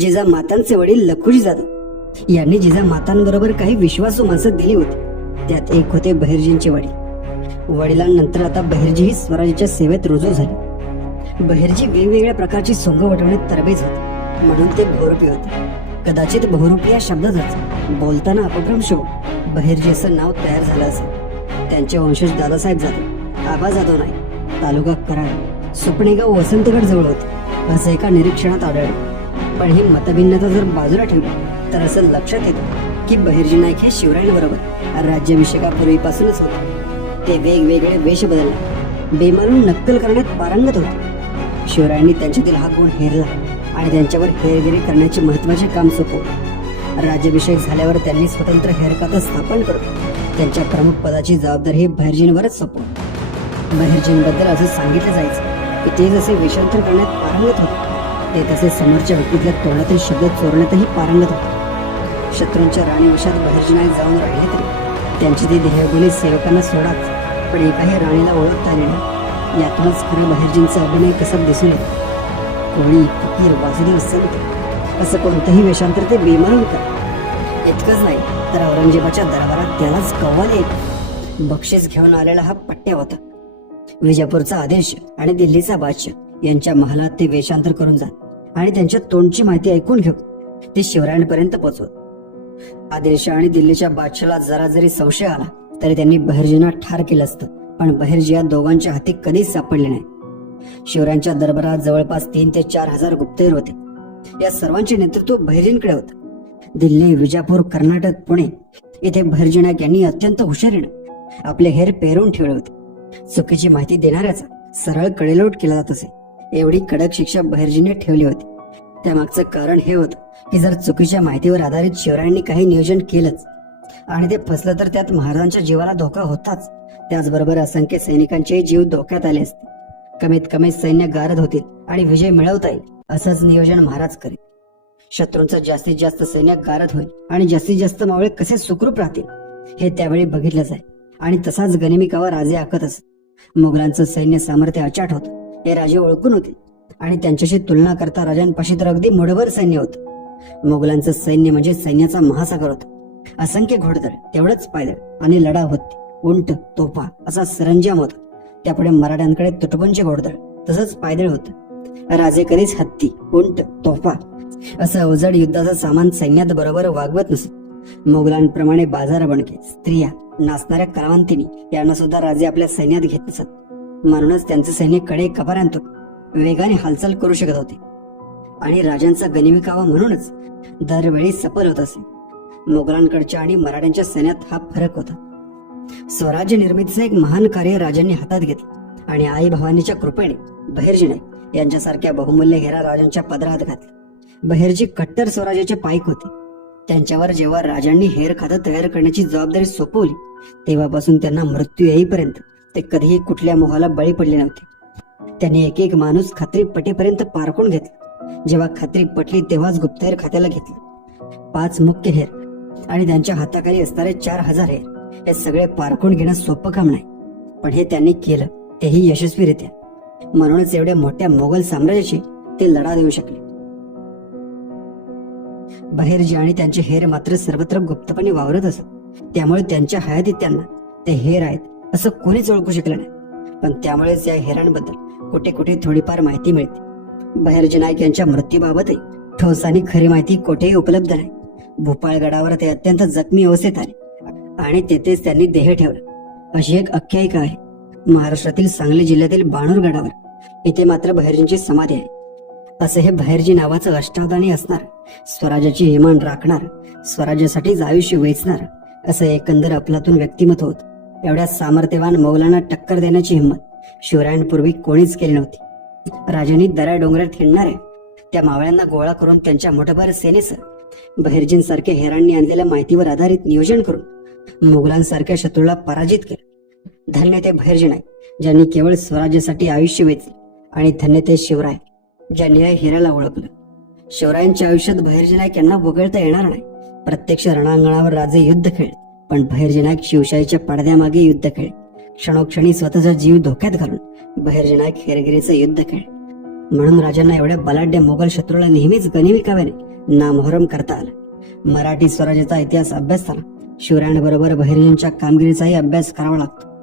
जिजा मातांचे वडील लखुजी जाधव. यांनी जिजा मातांबरोबर काही विश्वासू माणसं दिली होती. त्यात एक होते बहिर्जींचे वडील. वडिलांनंतर आता बहिर्जीही स्वराज्याच्या सेवेत रुजू झाली. बहिर्जी वेगवेगळ्या प्रकारची सोंग वटवण्यात तरबेज होते. म्हणून ते बहुरूपी होते. कदाचित बहुरूपी या शब्दातच. बोलताना अपभ्रम शो. बहिर्जी असं नाव तयार झालं असेल. त्यांचे वंशज दादासाहेब जाधव आबा जाधव नाही तालुका कराड सुपणेगाव वसंतगड जवळ होते. असं एका निरीक्षणात आढळलं. पण ही मतभिन्नता जर बाजूला ठेवली तर असं लक्षात येतं की बहिर्जी नाईक हे शिवरायांबरोबर राज्याभिषेकापूर्वीपासूनच होते. ते वेगवेगळे वेश बदलले. बेमालून नक्कल करण्यात पारंगत होते. शिवरायांनी त्यांच्यातील हा गुण हेरला आणि त्यांच्यावर हेरगिरी करण्याचे महत्त्वाचे काम सोपवले. राज्याभिषेक झाल्यावर त्यांनी स्वतंत्र हेरखातं स्थापन करून त्यांच्या प्रमुख पदाची जबाबदारी बहिर्जींवरच सोपवली. बहिर्जींबद्दल असं सांगितलं जायचं की ते जसे वेषांतर करण्यात पारंगत होते ते तसे समोरच्या व्यक्तीतल्या तोंडातील शब्द चोरण्यातही पारंगत होते. शत्रूंच्या राणीवशात बहिर्जी नाईक जाऊन राहिले तरी त्यांची ती देहबोली सेवकांना सोडाच पण एकाही राणीला ओळखता आली नाही. यातूनच खरं बहिर्जींचा अभिनय कसा दिसून येतो? कोणी फकीर वासुदेव संत असं कोणतंही वेषांतर ते बेमान होतं इतकंच नाही तर औरंगजेबाच्या दरबारात त्यालाच कव्वाल येत बक्षीस घेऊन आलेला हा पट्ट्या होता विजापूरचा आदेश आणि दिल्लीचा बादशाह यांच्या महालात ते वेषांतर करून जात. आणि त्यांच्या तोंडची माहिती ऐकून घेऊन ते शिवरायांपर्यंत पोचवत. आदिलशा आणि दिल्लीच्या बादशाला जरा जरी संशय आला तरी त्यांनी बहिर्जींना ठार केलं असतं. पण बहिर्जी या दोघांच्या हाती कधीच सापडले नाही. शिवरायांच्या दरबारात जवळपास तीन ते चार हजार गुप्तहेर होते. या सर्वांचे नेतृत्व बहिर्जींकडे होत. दिल्ली विजापूर कर्नाटक पुणे येथे बहिर्जीनायक यांनी अत्यंत हुशारीनं आपले हेर पेरून ठेवले होते. चुकीची माहिती देणाऱ्याचा सरळ कडेलोट केला जात असे. एवढी कडक शिक्षा बहिर्जीने ठेवली होती. त्यामागचं कारण हे होतं की जर चुकीच्या माहितीवर आधारित शिवरायांनी काही नियोजन केलंच आणि ते फसलं तर त्यात महाराजांच्या जीवाला धोका होताच. त्याचबरोबर असंख्य सैनिकांचे जीव धोक्यात आले असते. कमीत कमी सैन्य गारद होतील आणि विजय मिळवता येईल असंच नियोजन महाराज करीत. शत्रूंचं जास्तीत जास्त सैन्य गारद होईल आणि जास्तीत जास्त मावळे कसे सुखरूप राहतील हे त्यावेळी बघितलंच आहे. आणि तसाच गनिमिकावर राजे आखत असत. मुघलांचं सैन्य सामर्थ्य अचाट होत. हे राजे ओळखून होते. आणि त्यांच्याशी तुलना करता राजांपाशी तर अगदी मुठभर सैन्य होतं. मोगलांचं सैन्य म्हणजे सैन्याचा महासागर होता. असंख्य घोडदळ तेवढंच पायदळ आणि लढा होते. उंट तोफा असा सरंजाम होता. त्यापुढे मराठ्यांकडे तुटपुंचे घोडदळ तसंच पायदळ होतं. राजे कधीच हत्ती उंट तोफा असं अवजड युद्धाचं सामान सैन्यात बरोबर वागवत नसत. मोगलांप्रमाणे बाजार बनके स्त्रिया नाचणाऱ्या कलावंतिनी यांना सुद्धा राजे आपल्या सैन्यात घेत नसत. म्हणूनच त्यांचे सैन्यकडे कपाऱ्यांतून वेगाने हालचाल करू शकत होते. आणि राजांचा गनिमिकावा म्हणूनच दरवेळी सफल होत असे. मोगलांकडच्या आणि मराठ्यांच्या सैन्यात हा फरक होता. स्वराज्य निर्मितीचं एक महान कार्य राजांनी हातात घेतलं. आणि आई भवानीच्या कृपेने बहिर्जी यांच्यासारख्या बहुमूल्य हेरा राजांच्या पदरात घातला. बहिर्जी कट्टर स्वराज्याचे पाईक होते. त्यांच्यावर जेव्हा राजांनी हेर खातं तयार करण्याची जबाबदारी सोपवली तेव्हापासून त्यांना मृत्यू येईपर्यंत ते कधीही कुठल्या मोहाला बळी पडले नव्हते. त्यांनी एक एक माणूस खात्री पटेपर्यंत पारखून घेतला. जेव्हा खात्री पटली तेव्हाच गुप्तहेर खात्याला घेतलं. पाच मुख्य हेर आणि त्यांच्या हाताखाली असणारे चार हजार हेर हे सगळे पारखून घेणं सोपं काम नाही. पण हे त्यांनी केलं तेही यशस्वीरित्या. म्हणूनच एवढ्या मोठ्या मोगल साम्राज्याशी ते लढा देऊ शकले. बहिर्जी आणि त्यांचे हेर मात्र सर्वत्र गुप्तपणे वावरत असत. त्यामुळे त्यांच्या हयातीत त्यांना ते हेर आहेत असं कोणीच ओळखू शकलं नाही. पण त्यामुळेच या हेरांबद्दल कुठे कुठे थोडीफार माहिती मिळते. बहिर्जी नाईक यांच्या मृत्यूबाबतही ठोस आणि खरी माहिती कुठेही उपलब्ध नाही. भोपाळगडावर ते अत्यंत जखमी अवस्थेत आले आणि तेथेच त्यांनी देह ठेवला. अशी एक आख्यायिका आहे. महाराष्ट्रातील सांगली जिल्ह्यातील बाणूरगडावर इथे मात्र बहिर्जींची समाधी आहे. असे हे बहिर्जी नावाचं अष्टावधानी असणार स्वराज्याची हिमान राखणार स्वराज्यासाठीच आयुष्य वेचणार असं एकंदर आपलातून व्यक्तिमत्व होतं. एवढ्या सामर्थ्यवान मौलांना टक्कर देण्याची हिंमत शिवरायांपूर्वी कोणीच केली नव्हती. राजांनी दऱ्या डोंगरात हिंडणाऱ्या त्या मावळ्यांना गोळा करून त्यांच्या मोठभर सेनेसह बहिर्जींसारख्या हेरांनी आणलेल्या माहितीवर आधारित नियोजन करून मुघलांसारख्या शत्रूला पराजित केलं. धन्य ते बहिर्जी आहे ज्यांनी केवळ स्वराज्यासाठी आयुष्य वेचले आणि धन्य ते शिवराय ज्यांनी या हिऱ्याला ओळखलं. शिवरायांच्या आयुष्यात बहिर्जी नाईक यांना वगळता येणार नाही. प्रत्यक्ष रणांगणावर राजे युद्ध खेळ पण बहिर्जनाक शिवशाहीच्या पडद्यामागे युद्ध खेळ. क्षणोक्षणी स्वतःचा जीव धोक्यात घालून बहिर्जनायक हेरगिरीचं युद्ध खेळ. म्हणून राजांना एवढ्या बलाढ्य मोगल शत्रूला नेहमीच गणिविकाव्याने नामोहरम करता आलं. मराठी स्वराज्याचा इतिहास अभ्यासताना शिवरायांबरोबर बहिर्जींच्या कामगिरीचाही अभ्यास करावा लागतो.